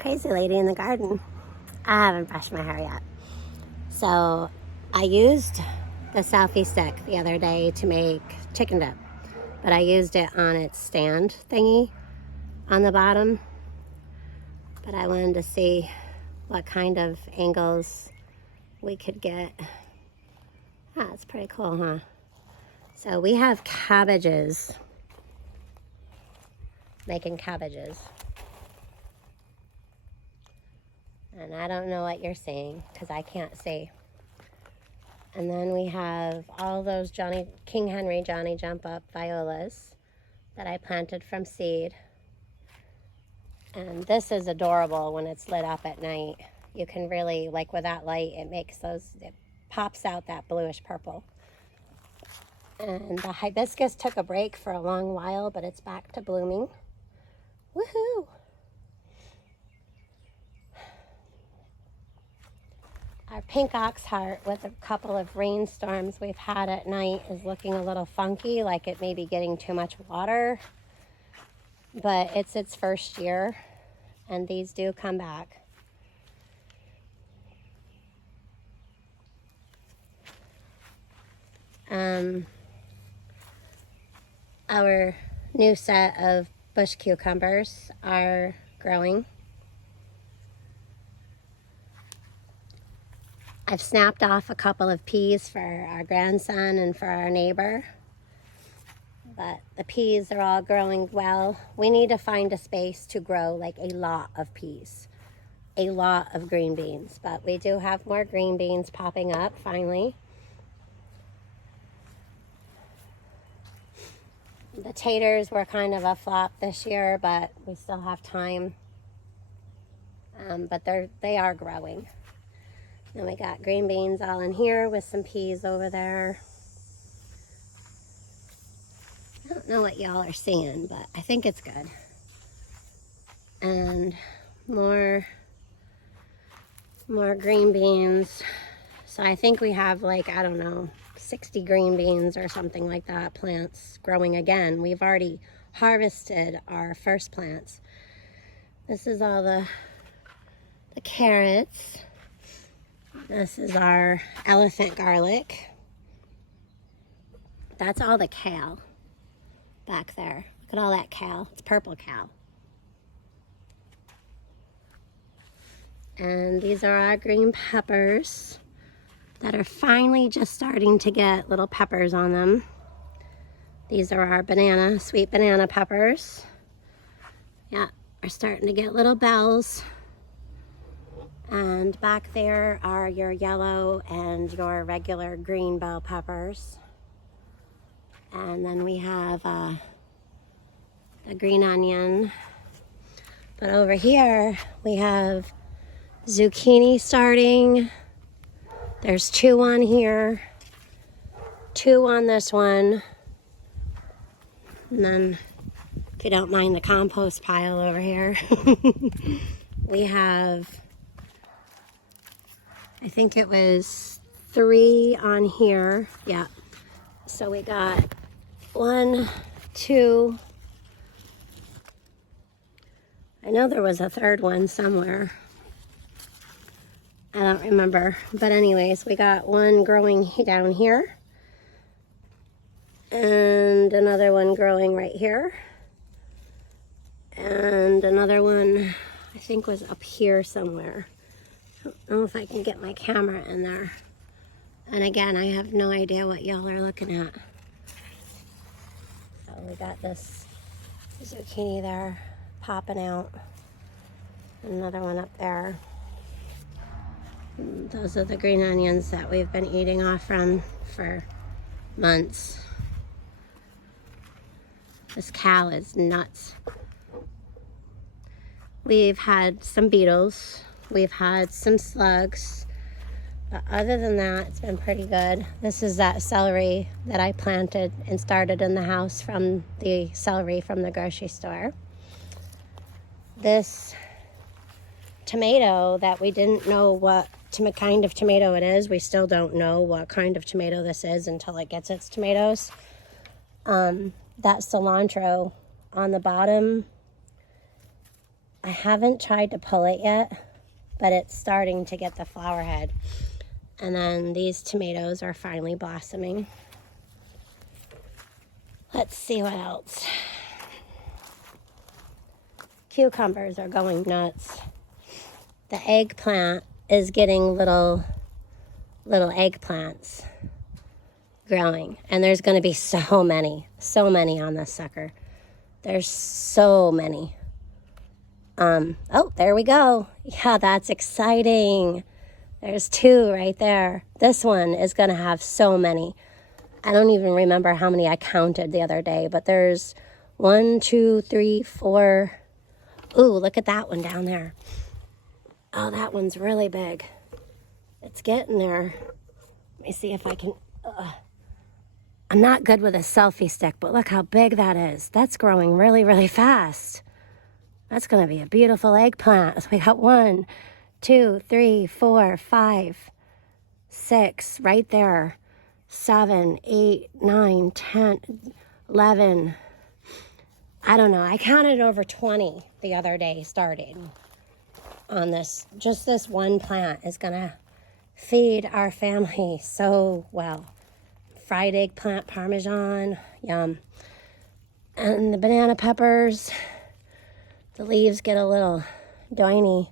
Crazy lady in the garden. I haven't brushed my hair yet. So I used the selfie stick the other day to make chicken dip, but I used it on its stand thingy on the bottom. But I wanted to see what kind of angles we could get. Ah, it's pretty cool, huh? So we have cabbages, making cabbages. And I don't know what you're seeing because I can't see. And then we have all those King Henry Johnny Jump Up violas that I planted from seed. And this is adorable when it's lit up at night. You can really, like with that light, it pops out that bluish purple. And the hibiscus took a break for a long while, but it's back to blooming. Woohoo! Our pink oxheart, with a couple of rainstorms we've had at night, is looking a little funky, like it may be getting too much water. But it's its first year, and these do come back. Our new set of bush cucumbers are growing. I've snapped off a couple of peas for our grandson and for our neighbor. But the peas are all growing well. We need to find a space to grow like a lot of peas, a lot of green beans. But we do have more green beans popping up finally. The taters were kind of a flop this year, but we still have time. But they are growing. And we got green beans all in here with some peas over there. I don't know what y'all are seeing, but I think it's good. And more green beans. So I think we have like, I don't know, 60 green beans or something like that, plants growing again. We've already harvested our first plants. This is all the carrots. This is our elephant garlic. That's all the kale back there. Look at all that kale. It's purple kale. And these are our green peppers that are finally just starting to get little peppers on them. These are our sweet banana peppers. Yeah, are starting to get little bells. And back there are your yellow and your regular green bell peppers. And then we have the green onion. But over here we have zucchini starting. There's 2 on here, 2 on this one. And then, if you don't mind the compost pile over here, we have, I think it was 3 on here. Yeah. So we got 1, 2. I know there was a 3rd one somewhere. I don't remember. But anyways, we got 1 growing down here. And another one growing right here. And another one, I think, was up here somewhere. I don't know if I can get my camera in there. And again, I have no idea what y'all are looking at. So we got this zucchini there popping out. Another one up there. Those are the green onions that we've been eating off from for months. This cow is nuts. We've had some beetles. We've had some slugs. But other than that, it's been pretty good. This is that celery that I planted and started in the house from the celery from the grocery store. This tomato that we didn't know what kind of tomato it is. We still don't know what kind of tomato this is until it gets its tomatoes. That cilantro on the bottom I haven't tried to pull it yet, but it's starting to get the flower head. And then these tomatoes are finally blossoming. Let's see what else. Cucumbers are going nuts. The eggplant is getting little eggplants growing. And there's going to be so many on this sucker. There's so many. Oh, there we go. Yeah, that's exciting. There's 2 right there. This one is going to have so many. I don't even remember how many I counted the other day, but there's 1, 2, 3, 4. Ooh, look at that one down there. Oh, that one's really big. It's getting there. Let me see if I can... I'm not good with a selfie stick, but look how big that is. That's growing really, really fast. That's going to be a beautiful eggplant. So we got 1, 2, 3, 4, 5, 6 right there. 7, 8, 9, 10, 11. I don't know. I counted over 20 the other day starting on this. Just this one plant is going to feed our family so well. Fried eggplant parmesan, yum. And the banana peppers, the leaves get a little doiny.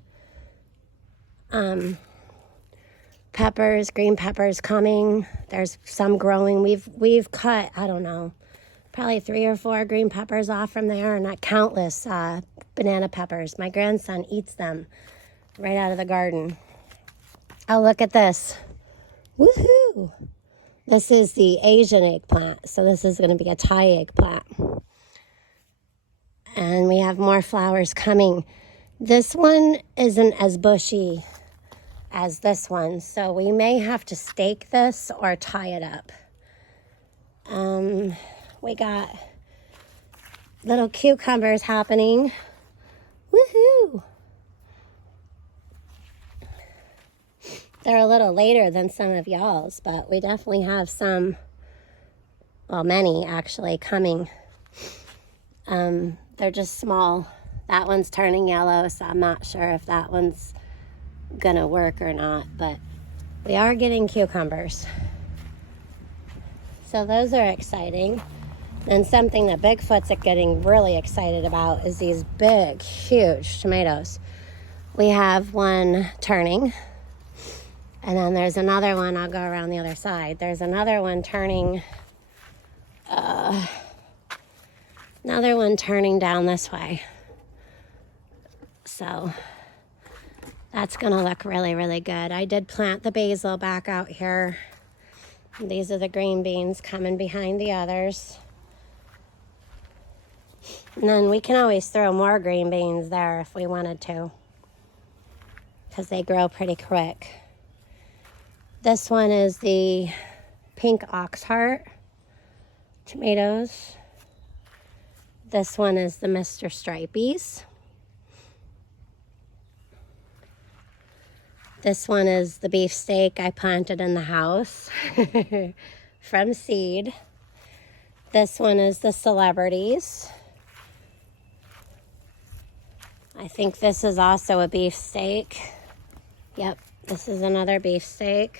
Peppers, green peppers coming. There's some growing. We've cut, I don't know, probably 3 or 4 green peppers off from there, and not countless banana peppers. My grandson eats them right out of the garden. Oh, look at this. Woohoo! This is the Asian eggplant, so this is going to be a Thai eggplant. And we have more flowers coming. This one isn't as bushy as this one, so we may have to stake this or tie it up. We got little cucumbers happening. Woohoo! They're a little later than some of y'all's, but we definitely have some, well, many actually coming. They're just small. That one's turning yellow, so I'm not sure if that one's gonna work or not, but we are getting cucumbers. So those are exciting. And something that Bigfoot's getting really excited about is these big, huge tomatoes. We have one turning, and then there's another one. I'll go around the other side. There's another one turning, down this way. So that's gonna look really, really good. I did plant the basil back out here. These are the green beans coming behind the others. And then we can always throw more green beans there if we wanted to, because they grow pretty quick. This one is the pink ox heart tomatoes. This one is the Mr. Stripeys. This one is the beefsteak I planted in the house from seed. This one is the celebrities. I think this is also a beefsteak. Yep, this is another beefsteak.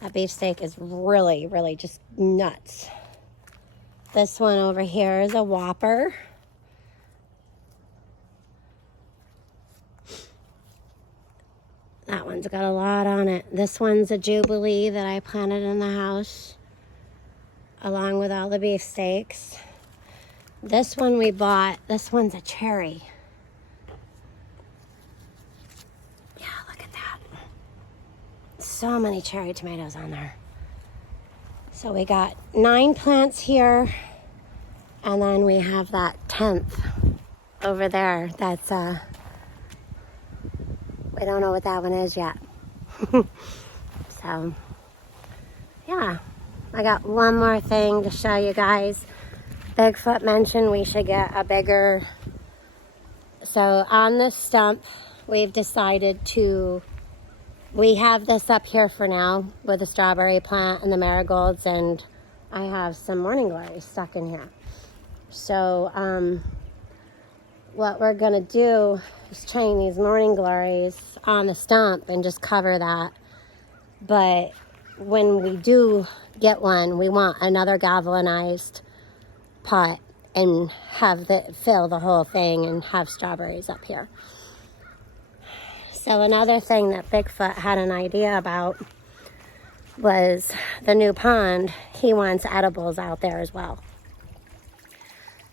That beefsteak is really, really just nuts. This one over here is a Whopper. That one's got a lot on it. This one's a Jubilee that I planted in the house, along with all the beefsteaks. This one we bought. This one's a cherry. Yeah, look at that. So many cherry tomatoes on there. So we got 9 plants here, and then we have that 10th over there. That's we don't know what that one is yet. So, yeah. I got one more thing to show you guys. Bigfoot mentioned we should get a bigger... So, on this stump, we've decided to... We have this up here for now with the strawberry plant and the marigolds, and I have some morning glories stuck in here. So, what we're gonna do is train these morning glories on the stump and just cover that. But when we do get one, we want another galvanized pot and have fill the whole thing and have strawberries up here. So another thing that Bigfoot had an idea about was the new pond. He wants edibles out there as well.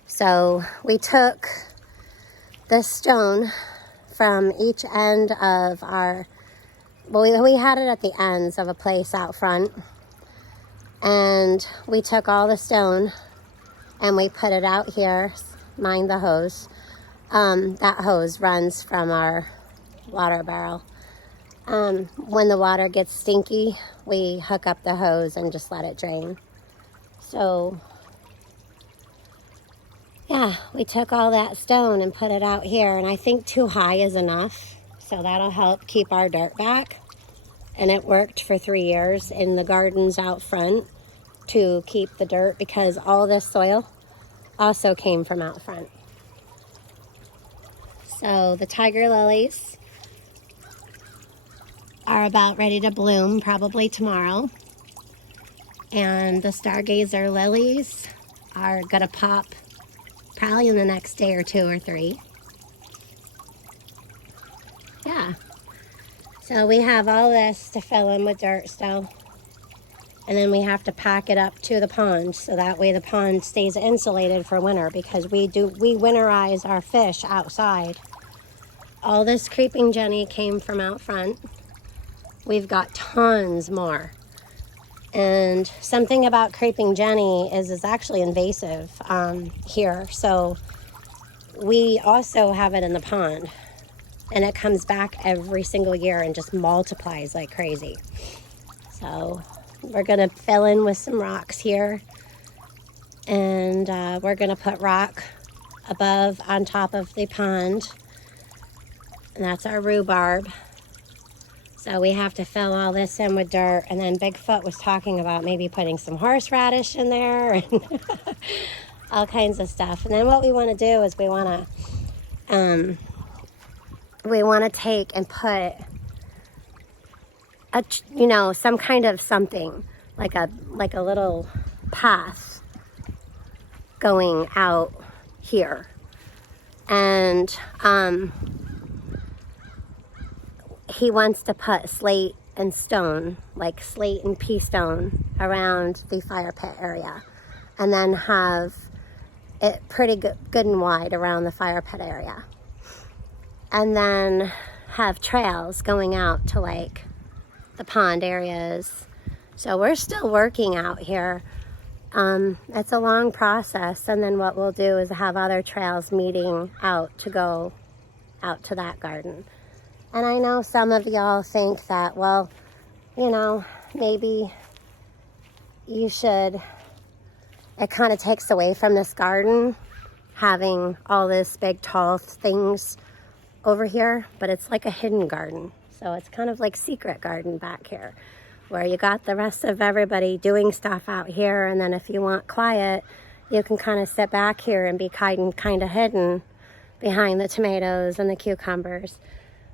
So we took this stone from each end of our, well, we had it at the ends of a place out front, and we took all the stone and we put it out here. Mind the hose. That hose runs from our water barrel. When the water gets stinky, we hook up the hose and just let it drain. So yeah, we took all that stone and put it out here, and I think 2 high is enough, so that'll help keep our dirt back. And it worked for 3 years in the gardens out front to keep the dirt, because all this soil also came from out front. So the tiger lilies are about ready to bloom, probably tomorrow. And the stargazer lilies are gonna pop probably in the next day or 2 or 3. Yeah. So we have all this to fill in with dirt still. And then we have to pack it up to the pond, so that way the pond stays insulated for winter, because we winterize our fish outside. All this creeping Jenny came from out front. We've got tons more. And something about creeping Jenny is it's actually invasive here. So we also have it in the pond, and it comes back every single year and just multiplies like crazy. So we're gonna fill in with some rocks here, and we're gonna put rock above on top of the pond, and that's our rhubarb. So we have to fill all this in with dirt, and then Bigfoot was talking about maybe putting some horseradish in there and all kinds of stuff. And then what we want to do is we want to take and put some kind of something like a little path going out here, and he wants to put slate and stone, like slate and pea stone, around the fire pit area, and then have it pretty good and wide around the fire pit area, and then have trails going out to like the pond areas. So we're still working out here. It's a long process, and then what we'll do is have other trails meeting out to go out to that garden. And I know some of y'all think that, well, maybe you should, it kind of takes away from this garden having all this big tall things over here, but it's like a hidden garden. So it's kind of like secret garden back here, where you got the rest of everybody doing stuff out here, and then if you want quiet, you can kind of sit back here and be kind of hidden behind the tomatoes and the cucumbers.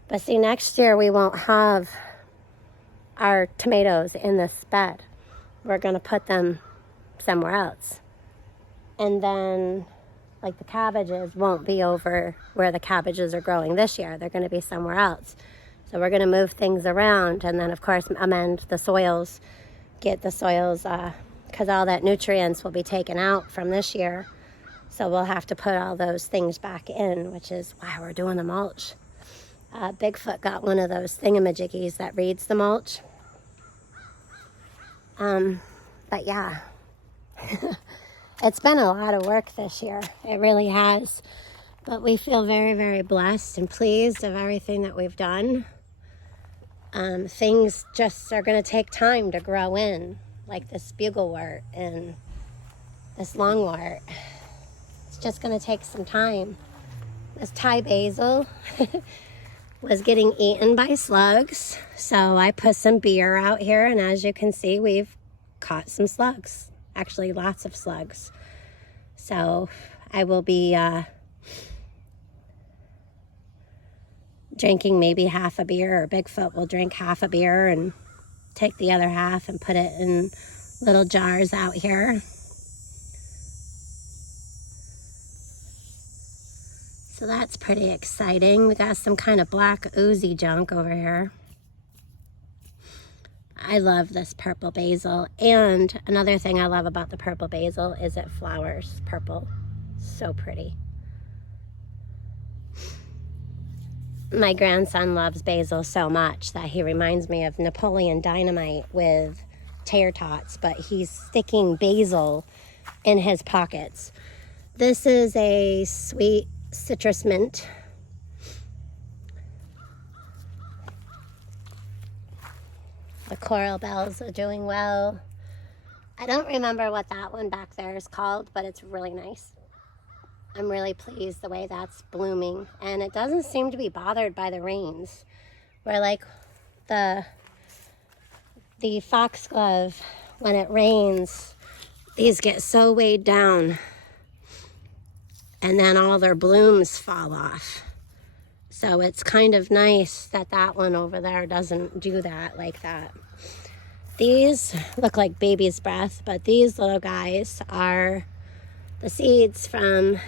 But see, next year we won't have our tomatoes in this bed. We're going to put them somewhere else. And then, like, the cabbages won't be over where the cabbages are growing this year. They're going to be somewhere else. So we're going to move things around, and then, of course, amend the soils, get the soils, because all that nutrients will be taken out from this year. So we'll have to put all those things back in, which is why we're doing the mulch. Bigfoot got one of those thingamajiggies that reads the mulch. But yeah, it's been a lot of work this year. It really has. But we feel very, very blessed and pleased of everything that we've done. Things just are going to take time to grow in, like this buglerwort and this longwort. It's just going to take some time. This Thai basil was getting eaten by slugs, so I put some beer out here, and as you can see, we've caught some slugs. Actually, lots of slugs. So I will be drinking maybe half a beer, or Bigfoot will drink half a beer and take the other half and put it in little jars out here. So that's pretty exciting. We got some kind of black oozy junk over here. I love this purple basil. And another thing I love about the purple basil is it flowers purple. So pretty. My grandson loves basil so much that he reminds me of Napoleon Dynamite with tater tots, but he's sticking basil in his pockets. This is a sweet citrus mint. The coral bells are doing well. I don't remember what that one back there is called, but it's really nice. I'm really pleased the way that's blooming, and it doesn't seem to be bothered by the rains. Where like the foxglove, when it rains, these get so weighed down and then all their blooms fall off. So it's kind of nice that that one over there doesn't do that like that. These look like baby's breath, but these little guys are the seeds from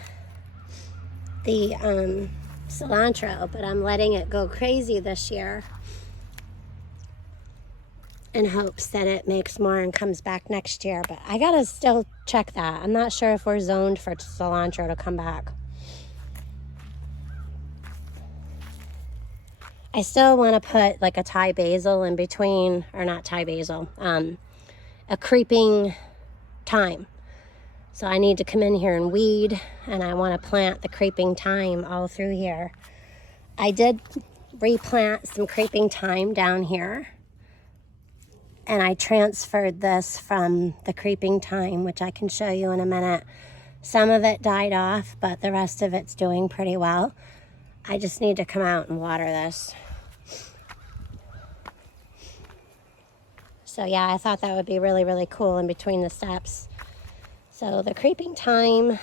the cilantro, but I'm letting it go crazy this year in hopes that it makes more and comes back next year. But I gotta still check that. I'm not sure if we're zoned for cilantro to come back. I still want to put like a Thai basil in between, or not Thai basil, a creeping thyme. So I need to come in here and weed, and I want to plant the creeping thyme all through here. I did replant some creeping thyme down here, and I transferred this from the creeping thyme, which I can show you in a minute. Some of it died off, but the rest of it's doing pretty well. I just need to come out and water this. So yeah, I thought that would be really, really cool in between the steps. So the creeping thyme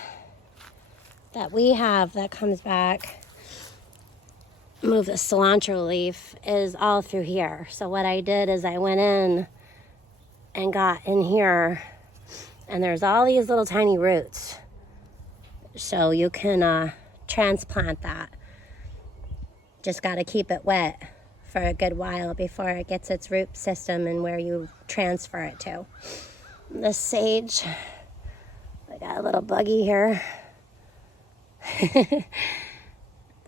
that we have that comes back, move the cilantro leaf, is all through here. So what I did is I went in and got in here, and there's all these little tiny roots. So you can transplant that. Just got to keep it wet for a good while before it gets its root system and where you transfer it to. The sage, I got a little buggy here.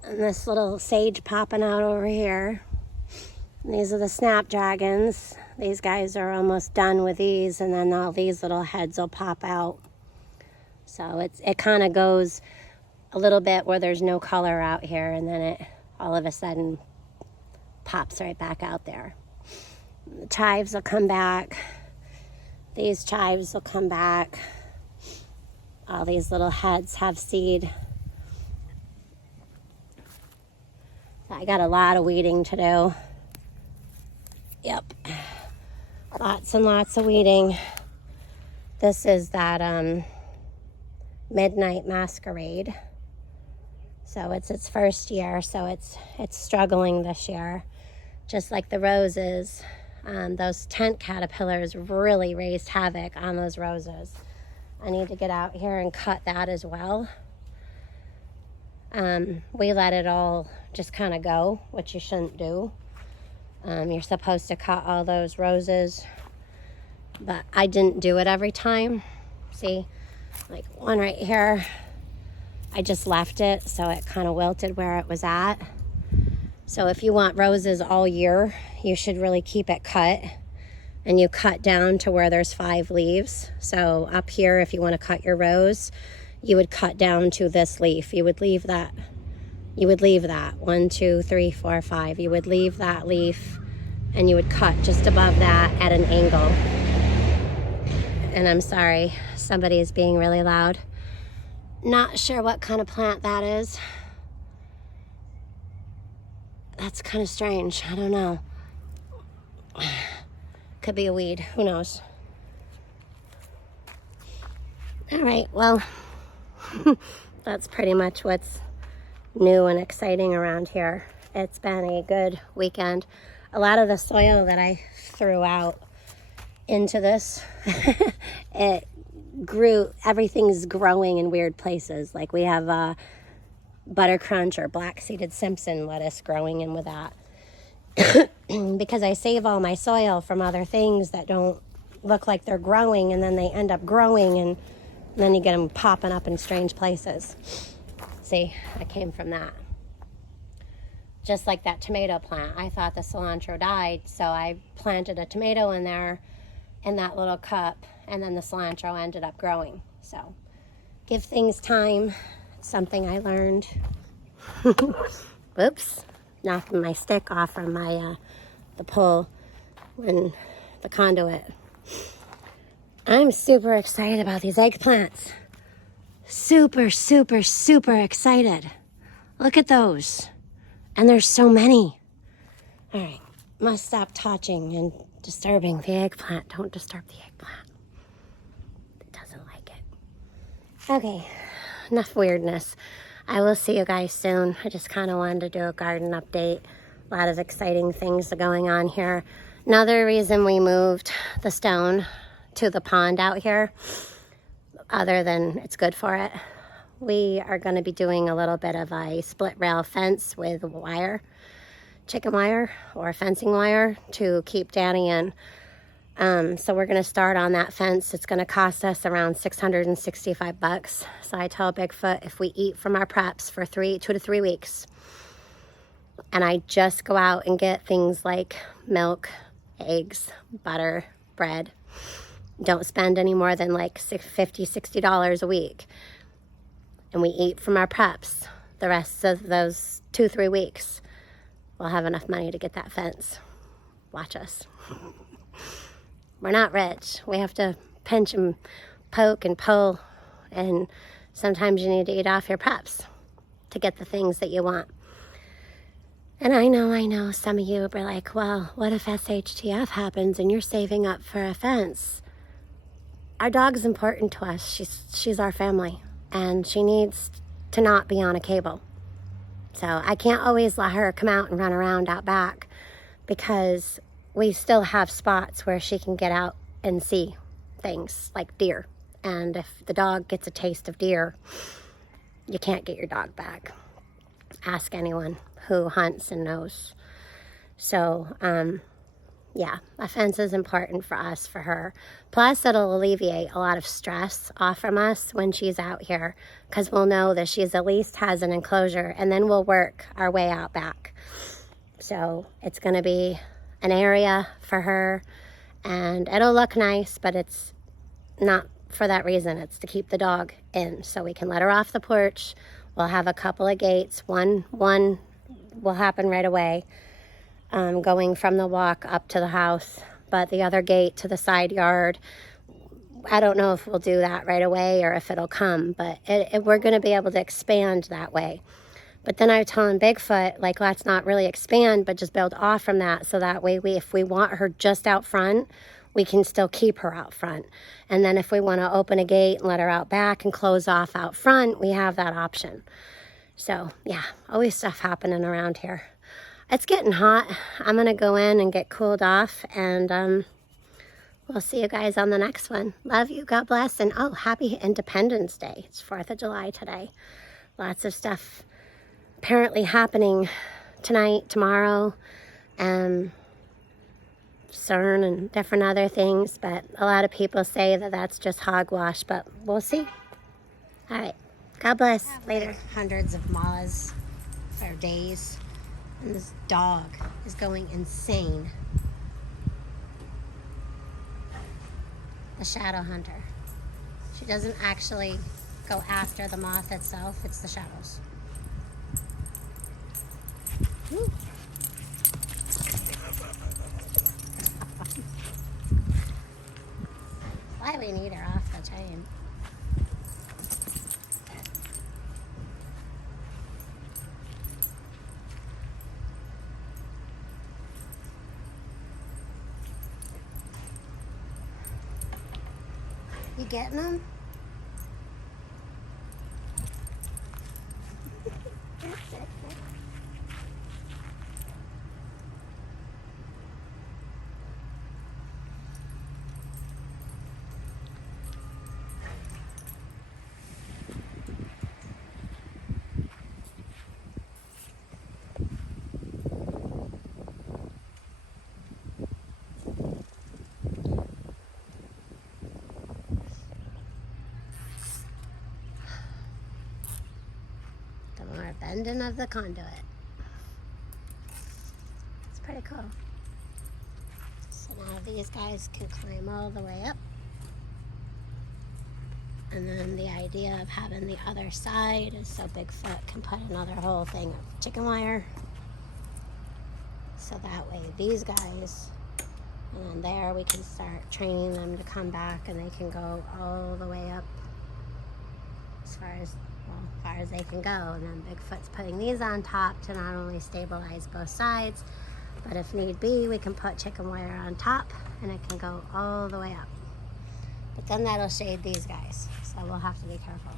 And this little sage popping out over here. And these are the snapdragons. These guys are almost done with these, and then all these little heads will pop out. So it kind of goes a little bit where there's no color out here, and then it all of a sudden pops right back out there. The chives will come back. These chives will come back. All these little heads have seed. So I got a lot of weeding to do. Yep. Lots and lots of weeding. This is that Midnight Masquerade. So it's its first year, so it's struggling this year. Just like the roses, those tent caterpillars really raised havoc on those roses. I need to get out here and cut that as well. We let it all just kind of go, which you shouldn't do. You're supposed to cut all those roses, but I didn't do it every time. See, like one right here, I just left it so it kind of wilted where it was at. So if you want roses all year, you should really keep it cut, and you cut down to where there's 5 leaves. So up here, if you want to cut your rose, you would cut down to this leaf. You would leave that. 1, 2, 3, 4, 5. You would leave that leaf, and you would cut just above that at an angle. And I'm sorry, somebody is being really loud. Not sure what kind of plant that is. That's kind of strange. I don't know. Could be a weed. Who knows? All right, well, that's pretty much what's new and exciting around here. It's been a good weekend. A lot of the soil that I threw out into this, it grew, everything's growing in weird places. Like we have butter crunch or black seeded Simpson lettuce growing in with that. Because I save all my soil from other things that don't look like they're growing, and then they end up growing, and then you get them popping up in strange places. See, I came from that. Just like that tomato plant. I thought the cilantro died, so I planted a tomato in there in that little cup, and then the cilantro ended up growing. So give things time. It's something I learned. Whoops. Knocking my stick off from my the pole when the conduit. I'm super excited about these eggplants. Super, super, super excited. Look at those. And there's so many. All right, must stop touching and disturbing the eggplant. Don't disturb the eggplant. It doesn't like it. Okay, enough weirdness. I will see you guys soon. I just kind of wanted to do a garden update. A lot of exciting things are going on here. Another reason we moved the stone to the pond out here, other than it's good for it, we are going to be doing a little bit of a split rail fence with wire, chicken wire or fencing wire to keep Danny in. So we're going to start on that fence. It's going to cost us around $665. So I tell Bigfoot if we eat from our preps for 2 to 3 weeks, and I just go out and get things like milk, eggs, butter, bread, don't spend any more than like $50, $60 a week, and we eat from our preps the rest of those 2-3 weeks, we'll have enough money to get that fence. Watch us. We're not rich. We have to pinch and poke and pull, and sometimes you need to eat off your preps to get the things that you want. And I know some of you are like, well, what if SHTF happens and you're saving up for a fence? Our dog's important to us. She's our family, and she needs to not be on a cable. So I can't always let her come out and run around out back, because we still have spots where she can get out and see things like deer. And if the dog gets a taste of deer, you can't get your dog back. Ask anyone who hunts and knows. So, yeah, a fence is important for us, for her. Plus, it'll alleviate a lot of stress off from us when she's out here, because we'll know that she's at least has an enclosure, and then we'll work our way out back. So it's going to be an area for her, and it'll look nice, but it's not for that reason. It's to keep the dog in, so we can let her off the porch. We'll have a couple of gates. One will happen right away, going from the walk up to the house, but the other gate to the side yard, I don't know if we'll do that right away or if it'll come, but we're going to be able to expand that way. But then I was telling Bigfoot, like, let's not really expand, but just build off from that, so that way if we want her just out front, we can still keep her out front. And then if we want to open a gate and let her out back and close off out front, we have that option. So, yeah, always stuff happening around here. It's getting hot. I'm going to go in and get cooled off, and we'll see you guys on the next one. Love you. God bless. And, oh, happy Independence Day. It's 4th of July today. Lots of stuff apparently happening tonight, tomorrow, CERN and different other things, but a lot of people say that that's just hogwash, but we'll see. All right, God bless. Later. Hundreds of moths for days, and this dog is going insane. The shadow hunter. She doesn't actually go after the moth itself, it's the shadows. Woo. Why we need her off the chain? You getting them? bending of the conduit. It's pretty cool. So now these guys can climb all the way up. And then the idea of having the other side is so Bigfoot can put another whole thing of chicken wire. So that way these guys, and then there we can start training them to come back, and they can go all the way up as far as they can go. And then Bigfoot's putting these on top to not only stabilize both sides, but if need be, we can put chicken wire on top and it can go all the way up. But then that'll shade these guys, so we'll have to be careful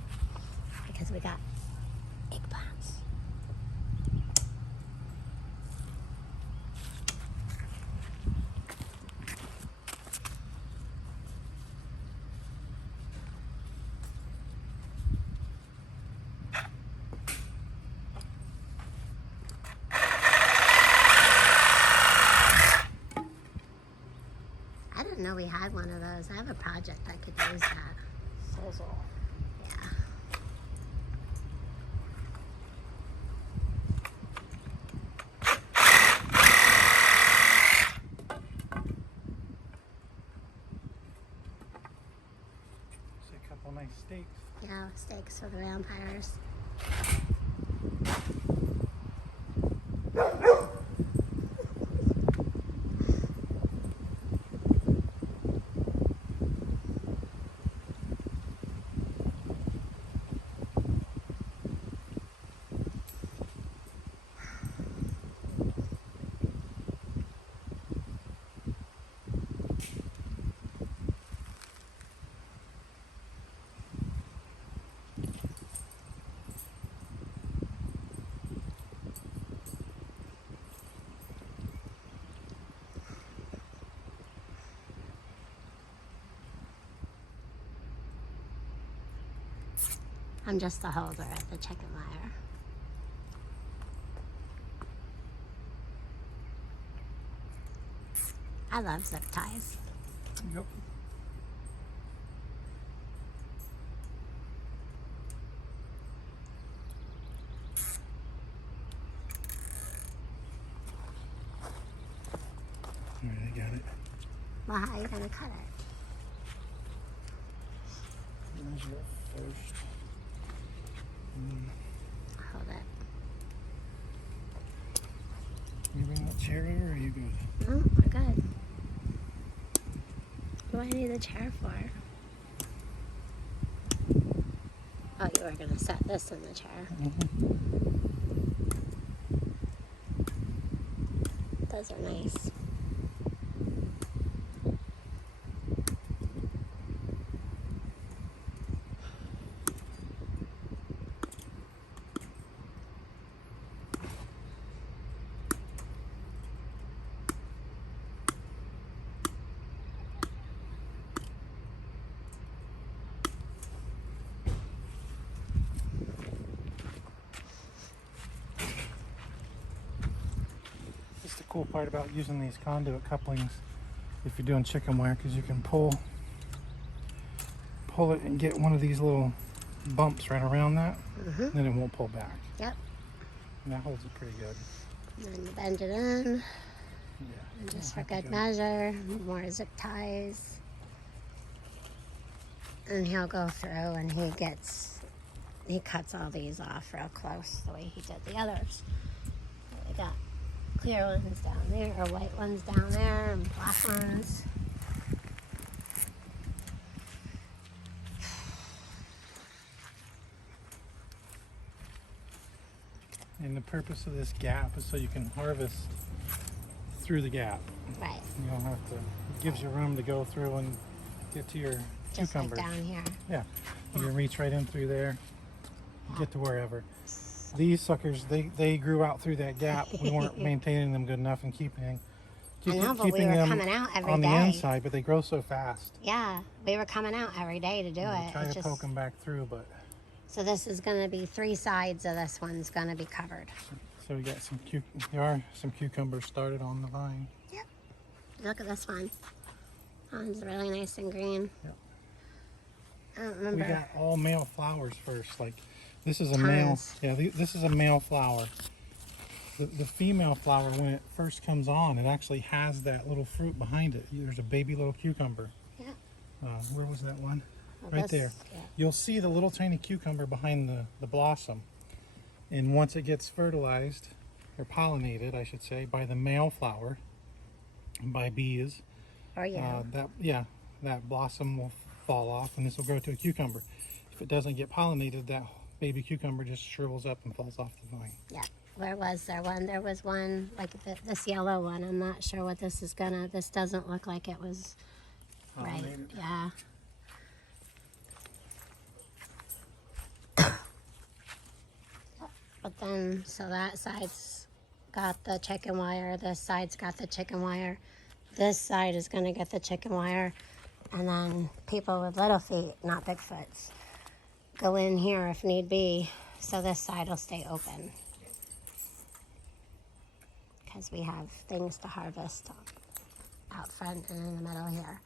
because we got eggplants. I didn't know we had one of those. I have a project that could use that. Sizzle. Yeah. See a couple nice steaks. Yeah, steaks for the vampires. I'm just the holder of the chicken wire. I love zip ties. Yep. All right, I got it. Well, how are you gonna cut it? Measure it first. Hold it. You bring that chair over, or are you good? Oh, we're good. What do I need the chair for? Oh, you were gonna set this in the chair. Those are nice. That's the cool part about using these conduit couplings if you're doing chicken wire, because you can pull it and get one of these little bumps right around that, then it won't pull back. Yep. And that holds it pretty good. And then you bend it in, Yeah. and just for good measure, more zip ties. And he'll go through and he cuts all these off real close the way he did the others. We got clear ones down there, or white ones down there, and black ones. And the purpose of this gap is so you can harvest through the gap. Right. You don't have to, it gives you room to go through and get to your Just cucumbers. like down here. Yeah, you can reach right in through there, get to wherever. These suckers, they grew out through that gap. We weren't maintaining them good enough and keeping I know, but we keeping were them coming out every on the day. inside, but they grow so fast. Yeah, we were coming out every day to do We it. try It to poke them back through, but So this is going to be 3 sides of this one's going to be covered. so we got there are some cucumbers started on the vine. Yep. Look at this one. That one's really nice and green. Yep. I don't remember. We got all male flowers first, like This is a male. Tons. Yeah, this is a male flower. The female flower, when it first comes on, it actually has that little fruit behind it. There's a baby little cucumber. Yeah. Where was that one? Well, Right this- there. yeah. You'll see the little tiny cucumber behind the blossom. And once it gets fertilized, or pollinated, I should say, by the male flower, by bees, Or yeah. that blossom will fall off and this will grow to a cucumber. If it doesn't get pollinated, that baby cucumber just shrivels up and falls off the vine. Yeah. Where was there one? There was one, like this yellow one. I'm not sure what this is gonna, this doesn't look like it was right. Pollinated. Yeah. But then, so that side's got the chicken wire, this side's got the chicken wire, this side is gonna get the chicken wire, and then people with little feet, not Bigfoots, go in here if need be, so this side will stay open. Because we have things to harvest out front and in the middle here.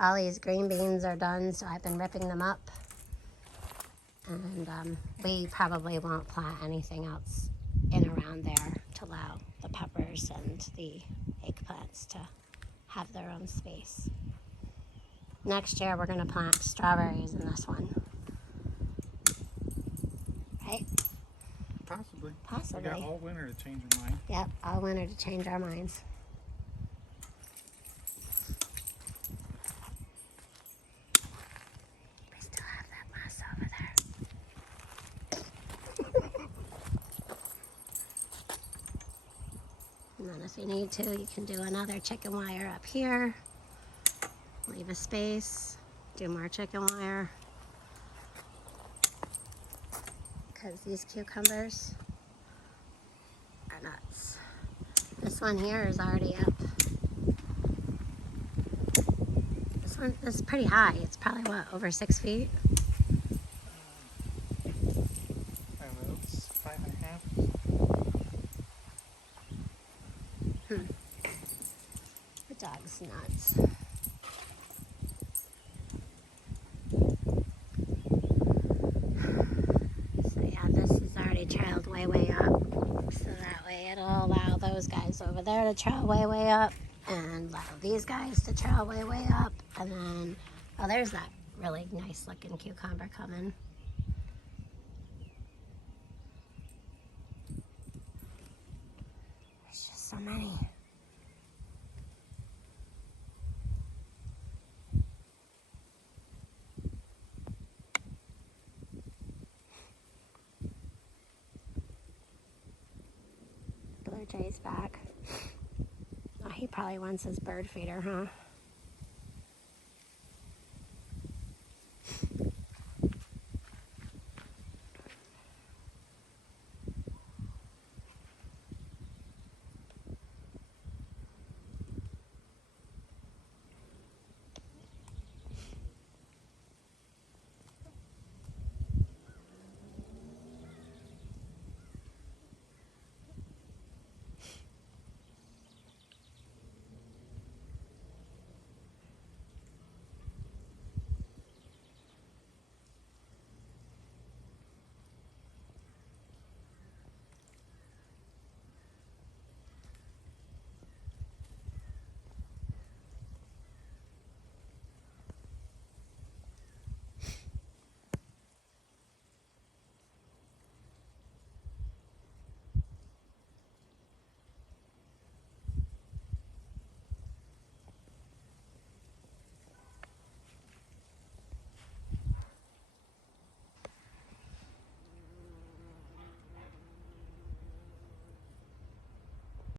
All these green beans are done, so I've been ripping them up. And we probably won't plant anything else in around there to allow the peppers and the eggplants to have their own space. Next year we're gonna plant strawberries in this one. Right? Possibly. Possibly. We got all winter to change our mind. Yep, all winter to change our minds. We still have that moss over there. And then if you need to, you can do another chicken wire up here. Leave a space, do more chicken wire. Because these cucumbers are nuts. This one here is already up. This one is pretty high. It's probably what, over 6 feet? I don't know, it's 5.5. The dog's nuts. So yeah, this is already trailed way up. So that way it'll allow those guys over there to trail way up and allow these guys to trail way up. And then, oh, there's that really nice looking cucumber coming. There's just so many. Blue jay's back. Oh, he probably wants his bird feeder, huh?